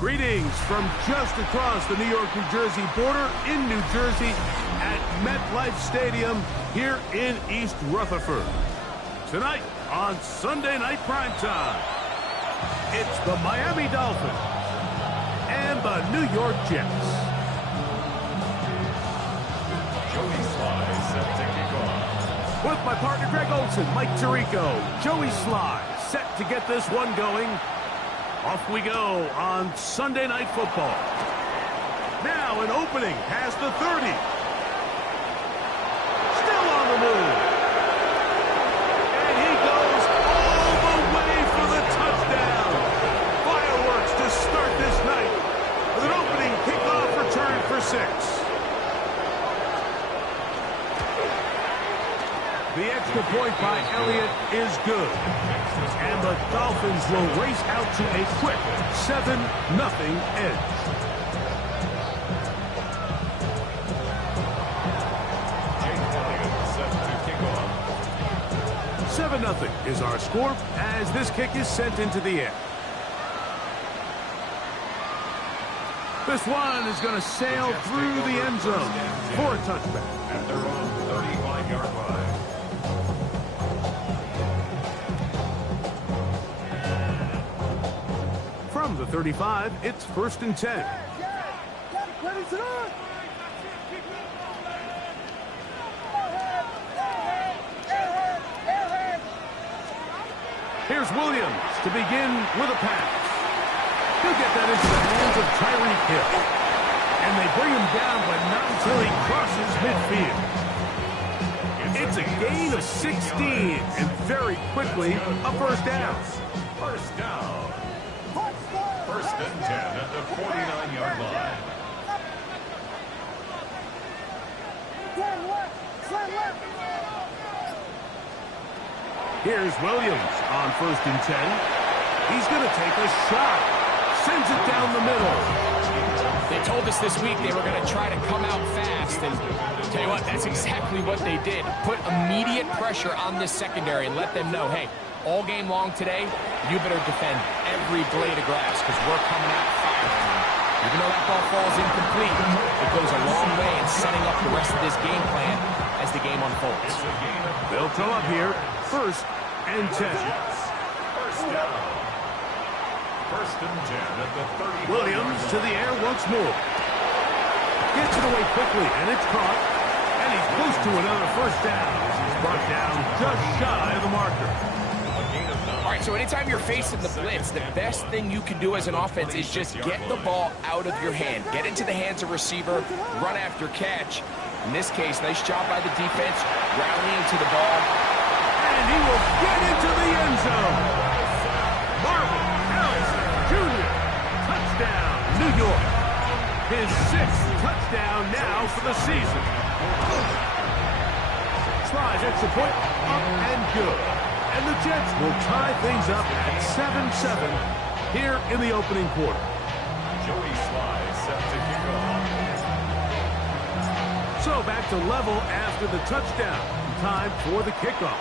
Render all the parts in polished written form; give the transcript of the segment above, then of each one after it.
Greetings from just across the New York-New Jersey border in New Jersey at MetLife Stadium here in East Rutherford. Tonight on Sunday Night Primetime, it's the Miami Dolphins and the New York Jets. Joey Sly set to kick off. With my partner Greg Olson, Mike Tirico, Joey Sly set to get this one going. Off we go on Sunday Night Football. Now an opening past the 30. Still on the move. And he goes all the way for the touchdown. Fireworks to start this night with an opening kickoff return for 6. The extra point by Elliott is good. And the Dolphins will race out to a quick 7-0 edge. Set to kick off. 7-0 is our score as this kick is sent into the air. This one is going to sail through the end zone for a touchback. At their own 35-yard line. From the 35, it's 1st and 10. Here's Williams to begin with a pass. He'll get that into the hands of Tyreek Hill. And they bring him down, but not until he crosses midfield. It's a gain of 16, and very quickly, a first down. First down. 1st and 10 at the 49-yard line. Here's Williams on 1st and 10. He's going to take a shot. Sends it down the middle. They told us this week they were going to try to come out fast, and tell you what, that's exactly what they did. Put immediate pressure on this secondary and let them know, hey, all game long today, you better defend every blade of grass because we're coming out firing. Even though that ball falls incomplete, it goes a long way in setting up the rest of this game plan as the game unfolds. They'll throw up here, 1st and 10. First down. 1st and 10 at the 30. Williams to the air once more. Gets it away quickly, and it's caught. And he's close to another first down. He's brought down just shy of the marker. All right, so anytime you're facing the blitz, the best thing you can do as an offense is just get the ball out of your hand. Get into the hands of receiver, run after catch. In this case, nice job by the defense, rallying to the ball. And he will get into the end zone. Marvin Harrison Jr. Touchdown, New York. His 6th touchdown now for the season. Slides extra point up and good. And the Jets will tie things up at 7-7 here in the opening quarter. Joey Sly set to kick off. So back to level after the touchdown. Time for the kickoff.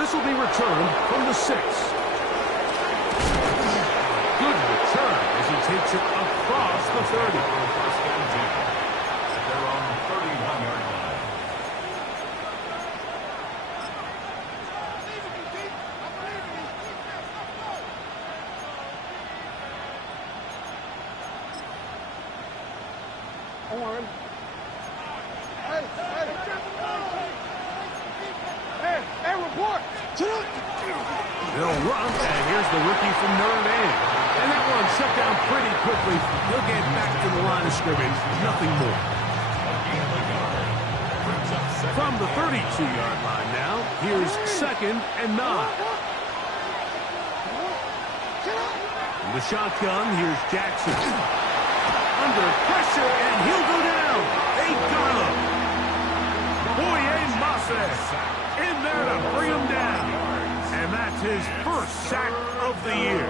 This will be returned from the 6. Good return as he takes it across the 30. 1st and 10 at their own 31-yard line. They'll run, and here's the rookie from Notre Dame. And that one shut down pretty quickly. He'll get back to the line of scrimmage, nothing more. From the 32-yard line now, here's 2nd and 9. From the shotgun, here's Jackson. Under pressure, and he'll go down. They got him. Boye Masse in there to bring him down. And that's his 1st sack of the year.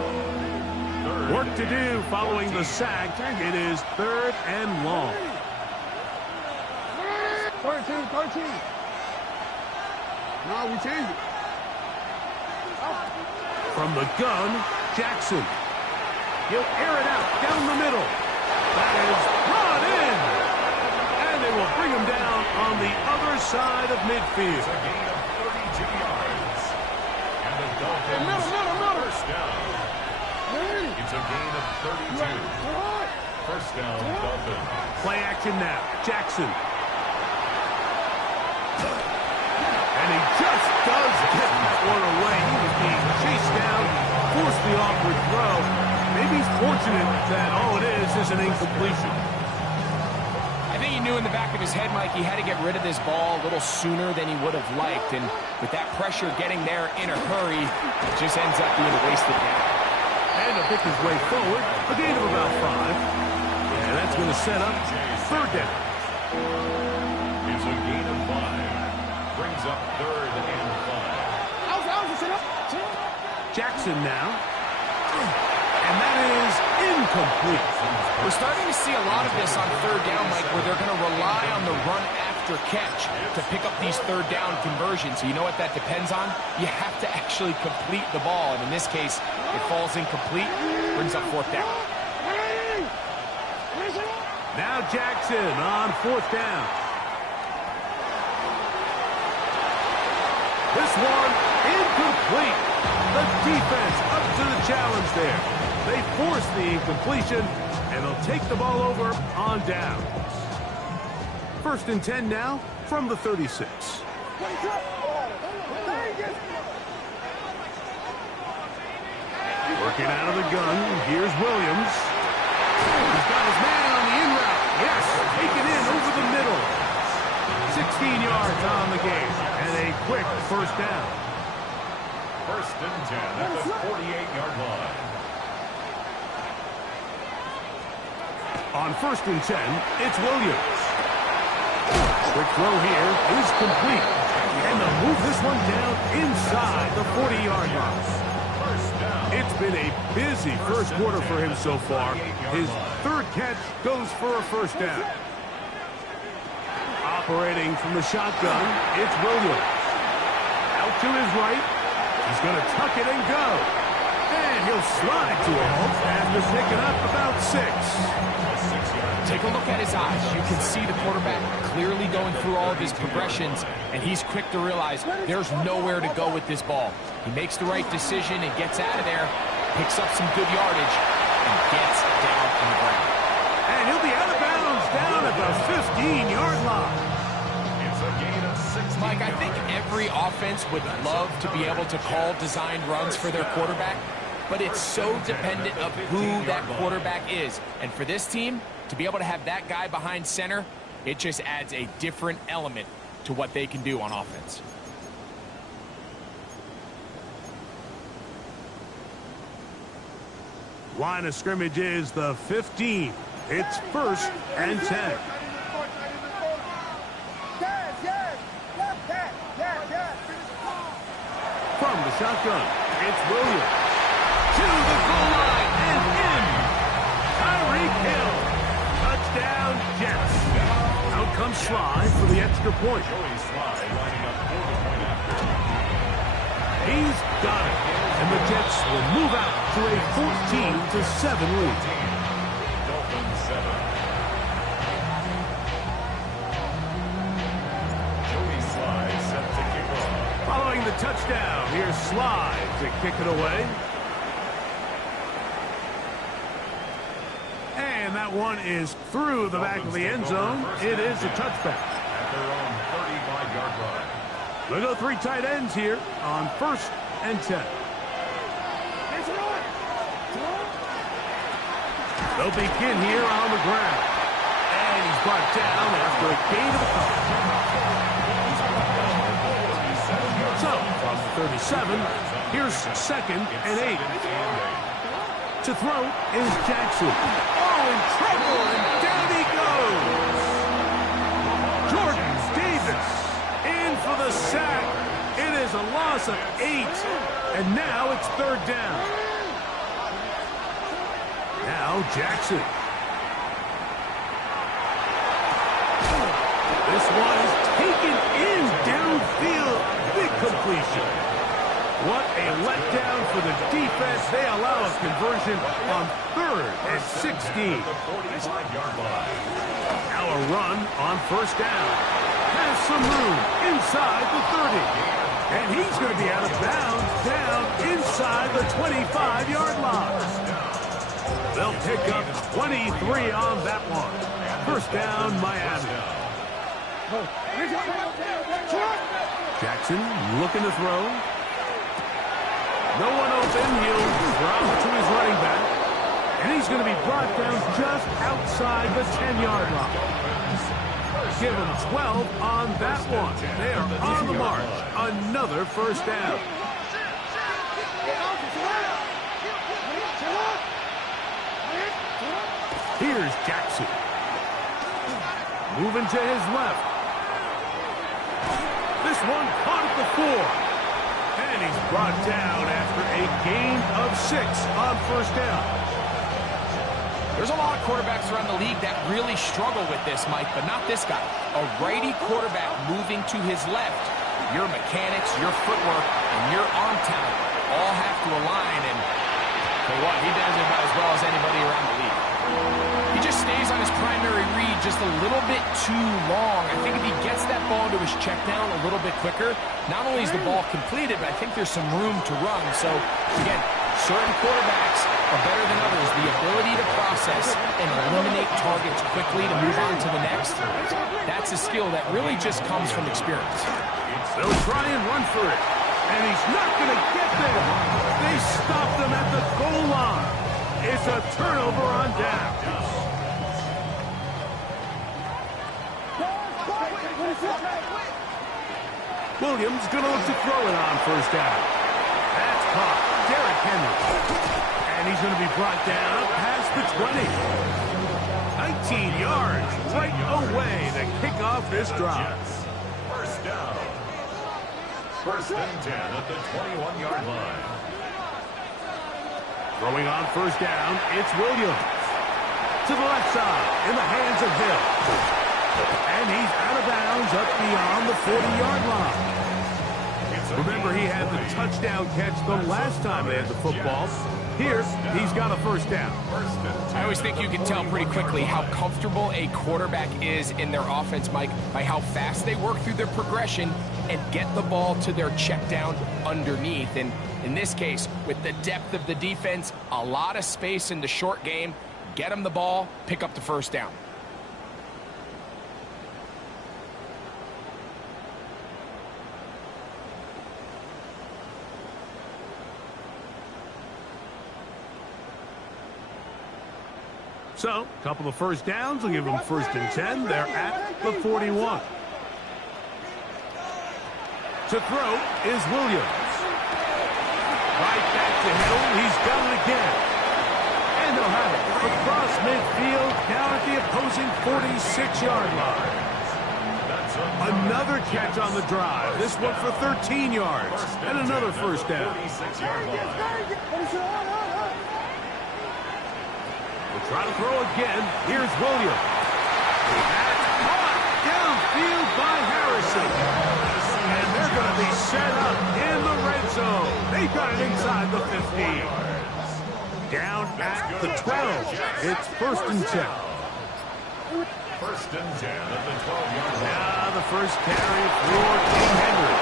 Work to do following the sack. It is 3rd and long. 13. No, we changed it. From the gun, Jackson. He'll air it out down the middle. That is brought in. And they will bring him down on the other side of midfield. It's a gain of 32 yards. And the Dolphins first down. It's a gain of 32. First down, Dolphins. Play action now. Jackson. And he just does get that one away. He was being chased down, forced the awkward throw. Maybe he's fortunate that all it is an incompletion. I think he knew in the back of his head, Mike, he had to get rid of this ball a little sooner than he would have liked. And with that pressure getting there in a hurry, it just ends up being a wasted down. And to pick his way forward, a gain of about 5. And that's going to set up third down. It's a gain of 5. Brings up third and 5. Jackson now. And that is incomplete. We're starting to see a lot of this on third down, Mike, where they're going to rely on the run after catch to pick up these third down conversions. So you know what that depends on? You have to actually complete the ball. And in this case, it falls incomplete, brings up fourth down. Now Jackson on fourth down. This one incomplete. The defense up to the challenge there. They force the incompletion, and they'll take the ball over on down. First and 10 now from the 36. Working out of the gun, here's Williams. He's got his man on the in route. Yes, take it in over the middle. 16 yards on the game, and a quick first down. First and 10 at the 48-yard line. On first and 10, it's Williams. Quick throw here is complete. And they'll move this one down inside the 40-yard line. It's been a busy first quarter for him so far. His third catch goes for a first down. Operating from the shotgun, it's Williams. Out to his right. He's going to tuck it and go. And he'll slide to a halt after picking up about 6. Take a look at his eyes. You can see the quarterback clearly going through all of his progressions, and he's quick to realize there's nowhere to go with this ball. He makes the right decision and gets out of there, picks up some good yardage, and gets down on the ground. And he'll be out of bounds down at the 15-yard line. It's a gain of 6. Mike, I think every offense would love to be able to call designed runs for their quarterback, but it's so dependent of who that quarterback is. And for this team, to be able to have that guy behind center, it just adds a different element to what they can do on offense. Line of scrimmage is the 15. It's first and 10. From the shotgun, it's Williams. To the goal line and in. Tyreek Hill. Touchdown, Jets. Out comes Sly for the extra point. He's got it. And the Jets will move out to a 14-7 lead. Dolphins 7. Joey Sly set to kick off. Following the touchdown, here's Sly to kick it away. And that one is through the back of the end zone. It is a touchback. At their own 35-yard line. We'll go 3 tight ends here on first and 10. They'll begin here on the ground. And he's brought down after a gain of a couple. So, from 37, here's second and 8. To throw is Jackson. Oh, in trouble, and down he goes. Jordan Davis in for the sack. It is a loss of 8, and now it's third down. Now Jackson. This one is taken in downfield. Big completion. What a letdown for the defense. They allow a conversion on 3rd and 16. The 45-yard line. Now a run on 1st down. Has some room inside the 30. And he's going to be out of bounds down inside the 25-yard line. They'll pick up 23 on that one. 1st down, Miami. Jackson looking to throw. No one open. He'll drop to his running back. And he's going to be brought down just outside the 10-yard line. Give him 12 on that one. They are on the march. Another 1st down. Here's Jackson. Moving to his left. This one caught at the 4. And he's brought down after a gain of 6 on 1st down. There's a lot of quarterbacks around the league that really struggle with this, Mike, but not this guy. A righty quarterback moving to his left. Your mechanics, your footwork, and your arm talent all have to align, and for what, he does it about as well as anybody around the league. He just stays on his primary read just a little bit too long. I think if he gets that ball to his check down a little bit quicker, not only is the ball completed, but I think there's some room to run. So, again, certain quarterbacks are better than others. The ability to process and eliminate targets quickly to move on to the next, that's a skill that really just comes from experience. They'll try and run for it. And he's not going to get there. They stopped him at the goal line. It's a turnover on down. Williams going to look to throw it on 1st down. That's caught. Derrick Henry. And he's going to be brought down up past the 20. 19 yards right away to kick off this drive. 1st down. 1st and 10 at the 21-yard line. Throwing on 1st down, it's Williams. To the left side, in the hands of Hill. And he's out of bounds up beyond the 40-yard line. Remember, he had the touchdown catch the last time they had the football. Here, he's got a 1st down. I always think you can tell pretty quickly how comfortable a quarterback is in their offense, Mike, by how fast they work through their progression and get the ball to their check down underneath. And in this case, with the depth of the defense, a lot of space in the short game, get them the ball, pick up the 1st down. So, a couple of 1st downs will give them 1st and 10. They're at the 41. To throw is Williams. Right back to Hill. He's got it again. And they'll have it across midfield down at the opposing 46-yard line. Another catch on the drive. This one for 13 yards. And another 1st down. 46-yard line. We'll try to throw again. Here's Williams. That's caught downfield by Harrison. And they're going to be set up in the red zone. They got it inside the 15. Down at the 12. It's 1st and 10. 1st and 10 at the 12-yard line. Now the first carry for King Henry.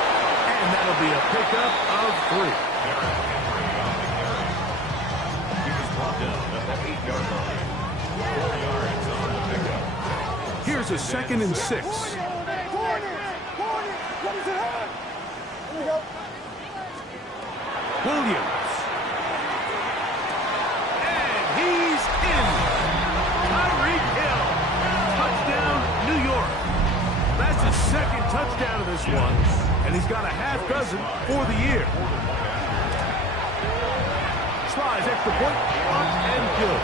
And that'll be a pickup of 3. Derrick Henry on the carry. He was brought down at the 8-yard line. 4 yards on the pickup. Here's a 2nd and 6. Williams. And he's in. Tyreek Hill. Touchdown, New York. That's his 2nd touchdown of this one. And he's got a half dozen for the year. Tries extra point, up and good.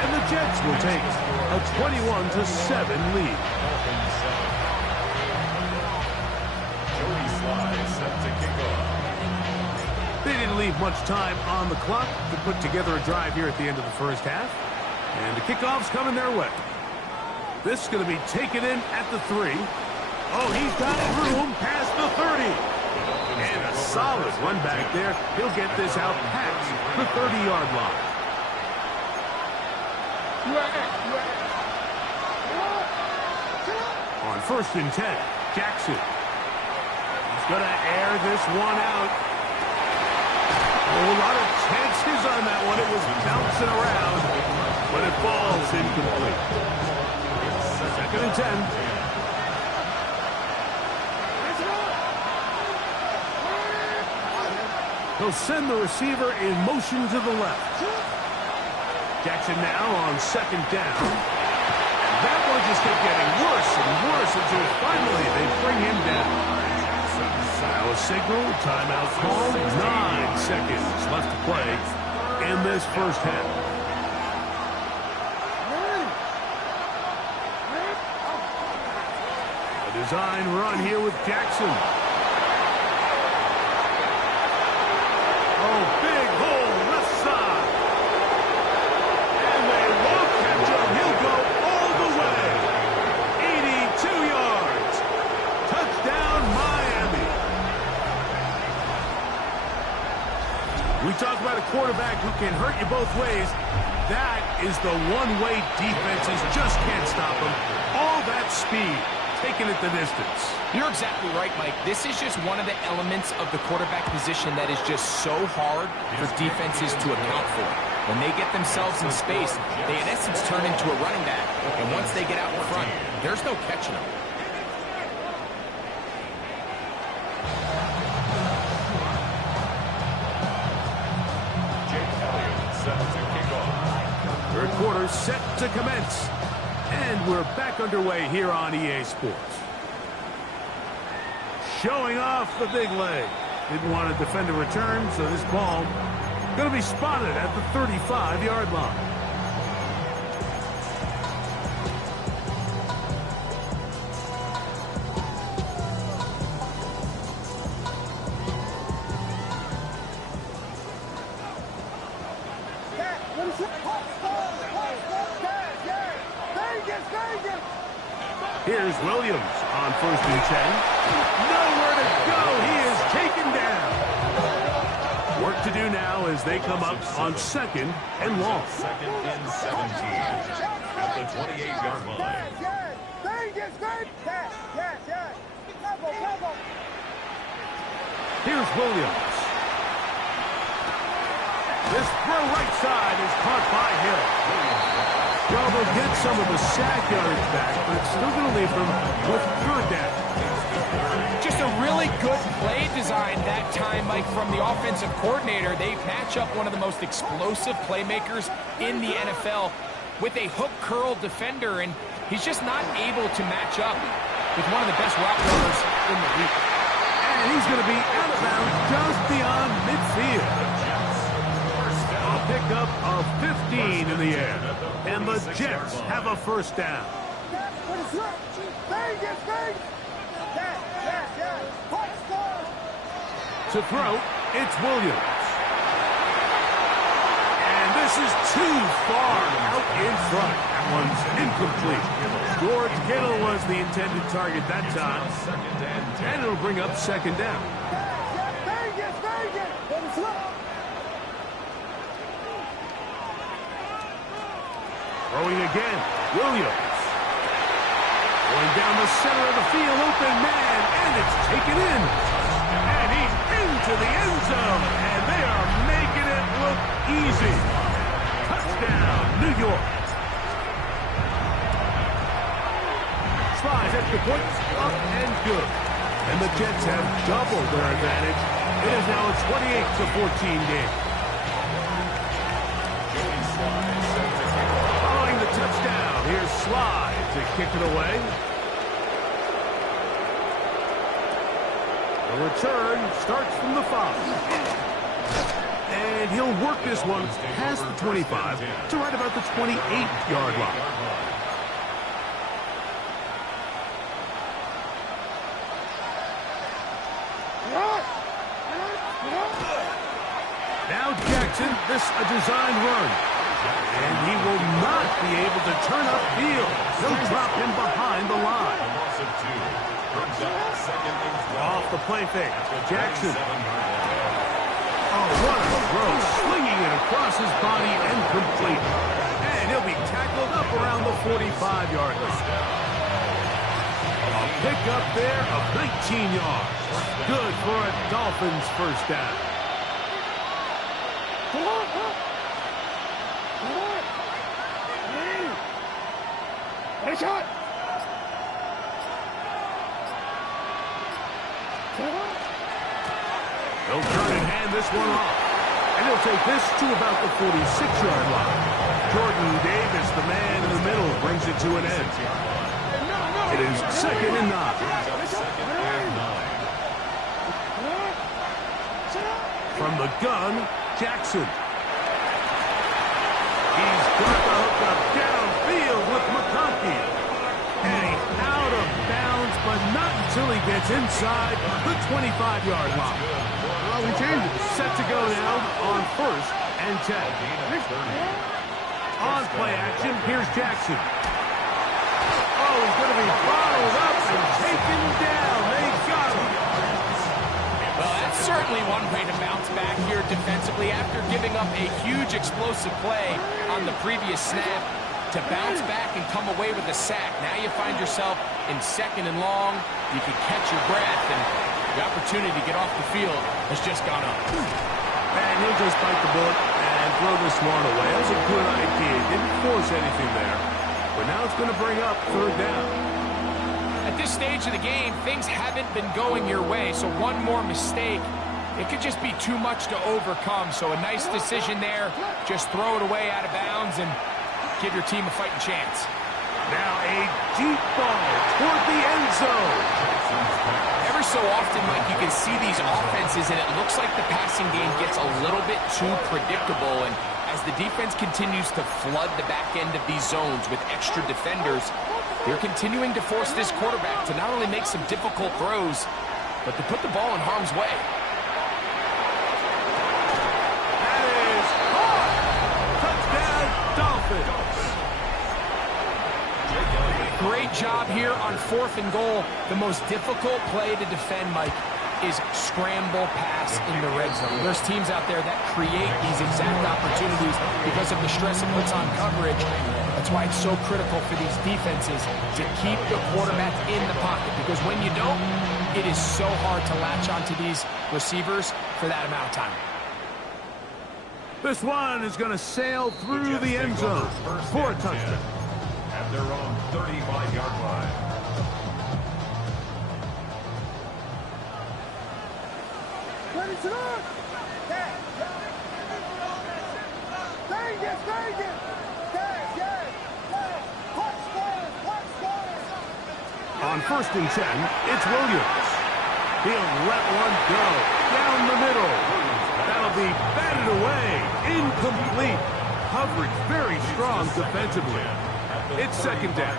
And the Jets will take a 21-7 lead. Jody Sly set to kick off. They didn't leave much time on the clock to put together a drive here at the end of the 1st half. And the kickoff's coming their way. This is going to be taken in at the 3. Oh, he's got room past the 30. opens And a solid run back there. He'll get this out past the 30-yard line. On 1st and 10, Jackson. He's going to air this one out. Oh, a lot of chances on that one. It was bouncing around, but it falls incomplete. 2nd and 10. He'll send the receiver in motion to the left. Jackson now on 2nd down. And that one just kept getting worse and worse until finally they bring him down. Now a signal, timeout called, 9 seconds left to play in this first half. A design run here with Jackson. Oh, big hole, left side. And they won't catch him. He'll go all the way. 82 yards. Touchdown, Miami. We talk about a quarterback who can hurt you both ways. That is the one way defenses just can't stop him. All that speed, taking it the distance. You're exactly right, Mike. This is just one of the elements of the quarterback position that is just so hard for defenses to account for. When they get themselves in space, they in essence turn into a running back. And once they get out in front, there's no catching them. Third quarter set to commence. And we're back underway here on EA Sports. Showing off the big leg. Didn't want to defend a return, so this ball going to be spotted at the 35-yard line. Here's Williams on 1st and 10. Nowhere to go. He is taken down. Work to do now as they come up on 2nd and long. 2nd and 17 at the 28-yard line. Here's Williams. This throw right side is caught by Hill. Well, they'll get some of the sack yardage back, but it's still going to leave them with 3rd down. Just a really good play design that time, Mike, from the offensive coordinator. They match up one of the most explosive playmakers in the NFL with a hook curl defender, and he's just not able to match up with one of the best route runners in the league. And he's going to be out of bounds just beyond midfield. A pickup of 15 in the air. And the Jets have a 1st down. To throw, it's Williams. And this is too far out in front. That one's incomplete. George Kittle was the intended target that time. And it'll bring up 2nd down. Throwing again, Williams. Going down the center of the field, open man, and it's taken in. And he's into the end zone, and they are making it look easy. Touchdown, New York. Slides at the point, up and good. And the Jets have doubled their advantage. It is now a 28-14 game. Touchdown. Here's Slide to kick it away. The return starts from the 5. And he'll work this one past the 25 to right about the 28-yard line. Now Jackson, this a design run. And he will not be able to turn upfield. He'll drop him behind the line. A loss of 2. Brings up second and 12. Off the play fake. Jackson. Oh, what a throw. Swinging it across his body and complete. And he'll be tackled up around the 45-yard line. A pick up there of 19 yards. Good for a Dolphins first down. Hey, shot! They'll turn and hand this one off. And he'll take this to about the 46-yard line. Jordan Davis, the man in the middle, brings it to an end. It is second and 9. From the gun, Jackson. He's got the hook up downfield with McConkey. And he's out of bounds, but not until he gets inside the 25-yard line. Oh, we changed it. Set to go now on first and 10. On play action, here's Jackson. Oh, he's going to be bottled up and taken down. They got him. Well, that's certainly one way to bounce back here defensively after giving up a huge explosive play on the previous snap. To bounce back and come away with a sack. Now you find yourself in second and long. You can catch your breath, and the opportunity to get off the field has just gone up. And he'll just bite the bullet and throw this one away. That was a good idea. Didn't force anything there. But now it's going to bring up third down. At this stage of the game, things haven't been going your way, so one more mistake, it could just be too much to overcome. So a nice decision there. Just throw it away out of bounds and give your team a fighting chance. Now a deep ball toward the end zone. Every so often, Mike, you can see these offenses, and it looks like the passing game gets a little bit too predictable. And as the defense continues to flood the back end of these zones with extra defenders, they're continuing to force this quarterback to not only make some difficult throws, but to put the ball in harm's way. That is caught. Touchdown, Dolphins. Great job here on 4th and goal. The most difficult play to defend, Mike, is scramble pass in the red zone. There's teams out there that create these exact opportunities because of the stress it puts on coverage. That's why it's so critical for these defenses to keep the quarterback in the pocket, because when you don't, it is so hard to latch onto these receivers for that amount of time. This one is going to sail through the end zone for a touchdown. At their own 35-yard line. Ready to run! On first and 10, it's Williams. He'll let one go down the middle. That'll be batted away. Incomplete. Coverage very strong defensively. It's second down.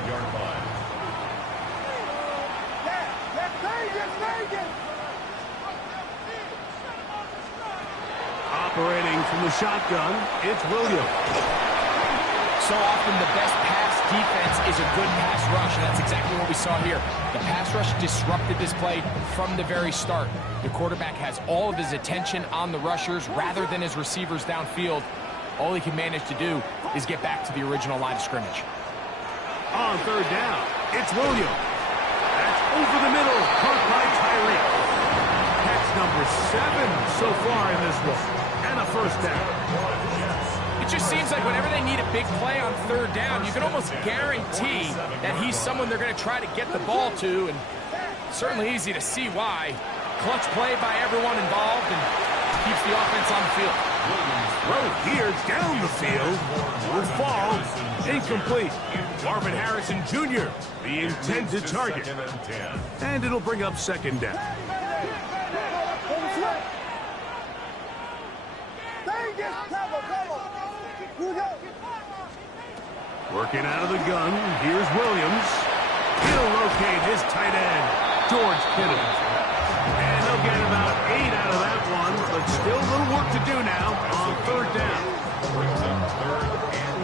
Operating from the shotgun, it's Williams. So often the best pass defense is a good pass rush, and that's exactly what we saw here. The pass rush disrupted this play from the very start. The quarterback has all of his attention on the rushers rather than his receivers downfield. All he can manage to do is get back to the original line of scrimmage. On third down, it's Williams. That's over the middle, caught by Tyreek. Catch number 7 so far in this one, and a first down. It just seems like whenever they need a big play on third down, you can almost guarantee that he's someone they're going to try to get the ball to, and certainly easy to see why. Clutch play by everyone involved and keeps the offense on the field. Throw here down the field will fall incomplete. Marvin Harrison Jr., the intended target. And it'll bring up second down. Working out of the gun, here's Williams. He'll locate his tight end, George Kittle. And they'll get about 8 out of that one, but still a little work to do now on third down. Brings up 3rd and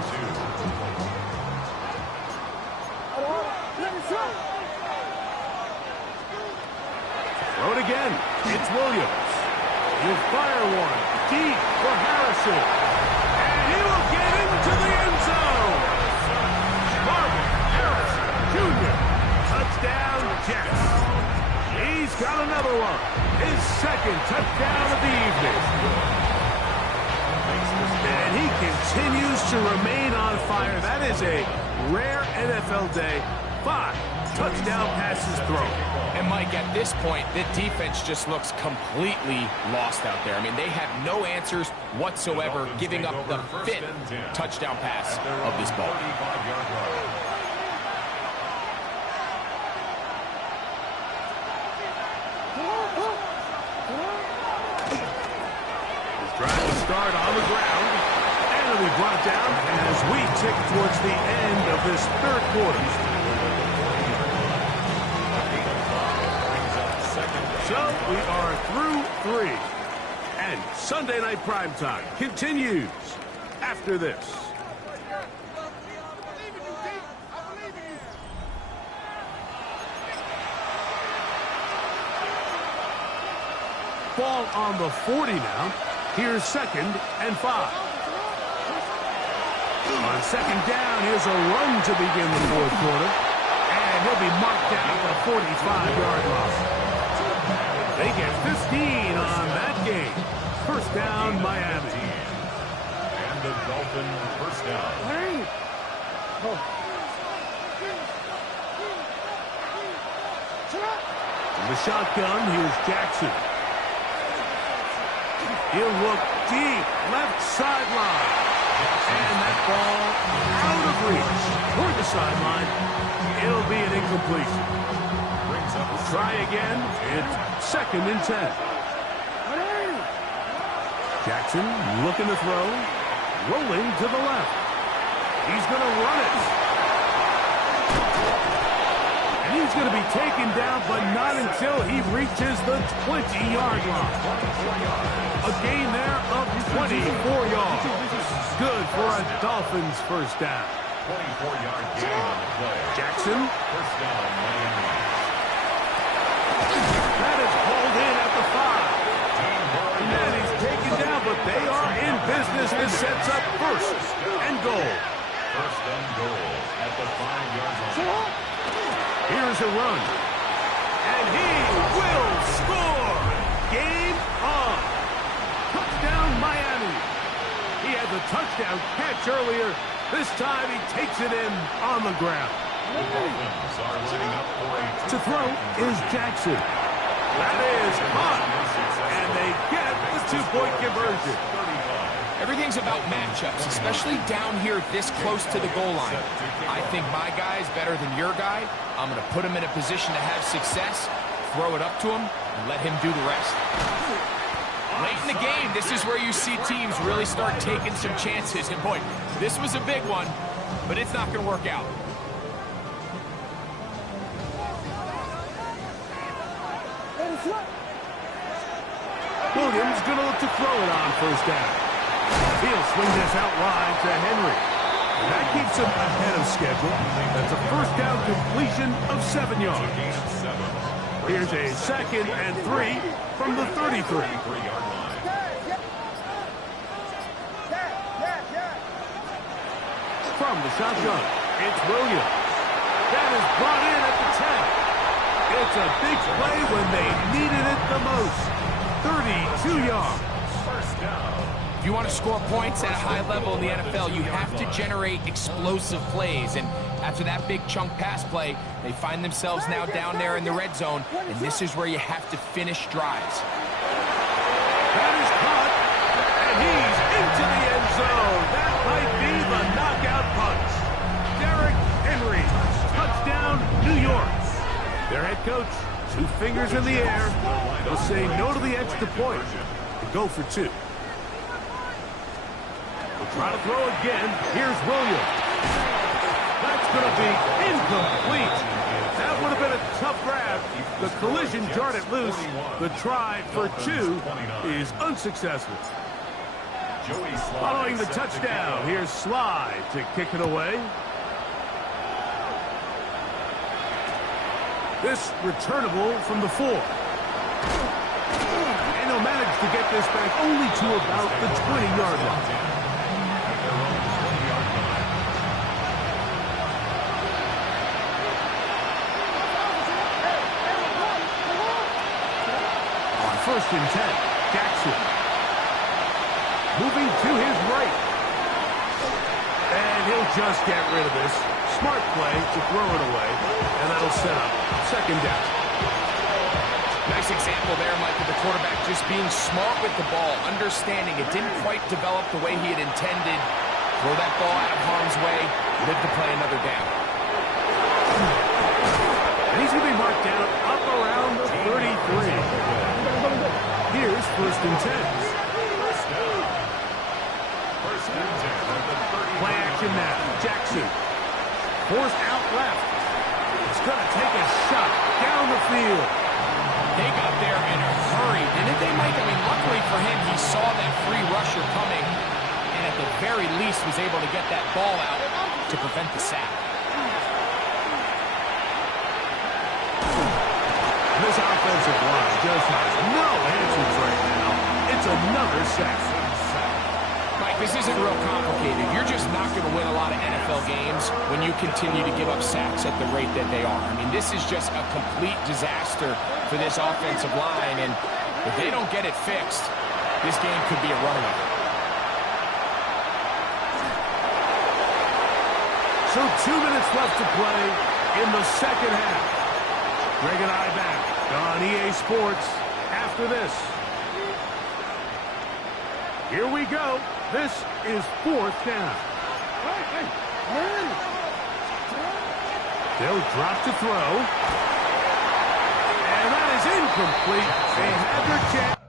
deep for Harrison. And he will get into the end zone. Marvin Harrison Jr. Touchdown, Jets. He's got another one. His second touchdown of the evening. And he continues to remain on fire. That is a rare NFL day. 5 touchdown passes thrown. And Mike, at this point, the defense just looks completely lost out there. I mean, they have no answers whatsoever, giving up the 5th touchdown pass of this ball. Trying to start on the ground. And it'll be brought down as we tick towards the end of this third quarter. So we are through 3. And Sunday Night Primetime continues after this. Ball on the 40 now. Here's 2nd and 5. On 2nd down, here's a run to begin the fourth quarter. And he'll be marked down at the 45-yard line. They get 15 on that game. First down, Miami. And the Dolphin first down. In the shotgun, here's Jackson. He'll look deep, left sideline. And that ball out of reach toward the sideline. It'll be an incompletion. Try again. It's 2nd and 10. Jackson looking to throw. Rolling to the left. He's going to run it. And he's going to be taken down, but not until he reaches the 20-yard line. A gain there of 24 yards. Good for a Dolphins first down. 24-yard gain on the play. Jackson. First down, Miami. That is pulled in at the 5. And then he's taken down, but they are in business. This sets up 1st and goal. First and goal at the 5-yard line. Here's a run. And he will score. Game on. Touchdown, Miami. He had the touchdown catch earlier. This time he takes it in on the ground. The Dolphins are lining up for a To throw is Jackson. That is caught. And they get the 2-point conversion. Everything's about matchups, especially down here this close to the goal line. I think my guy is better than your guy. I'm going to put him in a position to have success, throw it up to him, and let him do the rest. Late in the game, this is where you see teams really start taking some chances. And boy, this was a big one, but it's not going to work out. Williams going to look to throw it on first down. He'll swing this out wide to Henry. That keeps him ahead of schedule. That's a first down completion of 7 yards. Here's a 2nd and 3 from the 33. From the shotgun, it's Williams. That is brought in at the 10. It's a big play when they needed it the most. 32 yards. First down. If you want to score points at a high level in the NFL, you have to generate explosive plays. And after that big chunk pass play, they find themselves now down there in the red zone. And this is where you have to finish drives. That is caught. And he's into the end zone. That might be the knockout punch. Derrick Henry. Touchdown, New York. Their head coach, 2 fingers in the air. They'll say no to the extra point and go for 2. Try to throw again. Here's Williams. That's going to be incomplete. That would have been a tough grab. The collision jarred it loose. The try for 2 is unsuccessful. Following the touchdown, here's Sly to kick it away. This returnable from the 4. And he'll manage to get this back only to about the 20-yard line. At their own 20-yard line. On 1st and 10, Jackson. Moving to his right. And he'll just get rid of this. Smart play to throw it away. And that'll set up 2nd down. Nice example there, Mike, of the quarterback just being smart with the ball, understanding it didn't quite develop the way he had intended. Throw that ball out of harm's way, live to play another down. And he's going to be marked down up around the 33. Here's 1st and 10. First down. 1st and 10 at the 30. Play action now. Jackson. Forced out left. It's going to take a shot down the field. They got there in a hurry, didn't they, Mike? I mean, luckily for him, he saw that free rusher coming, and at the very least was able to get that ball out to prevent the sack. This offensive line just has no answers right now. It's another sack. Mike, this isn't real complicated. You're just not going to win a lot of NFL games when you continue to give up sacks at the rate that they are. I mean, this is just a complete disaster for this offensive line, and if they don't get it fixed, this game could be a runaway. So 2 minutes left to play in the 2nd half. Greg and I back on EA Sports after this. Here we go. This is 4th down. They'll drop to throw. And that is incomplete. They had their chance.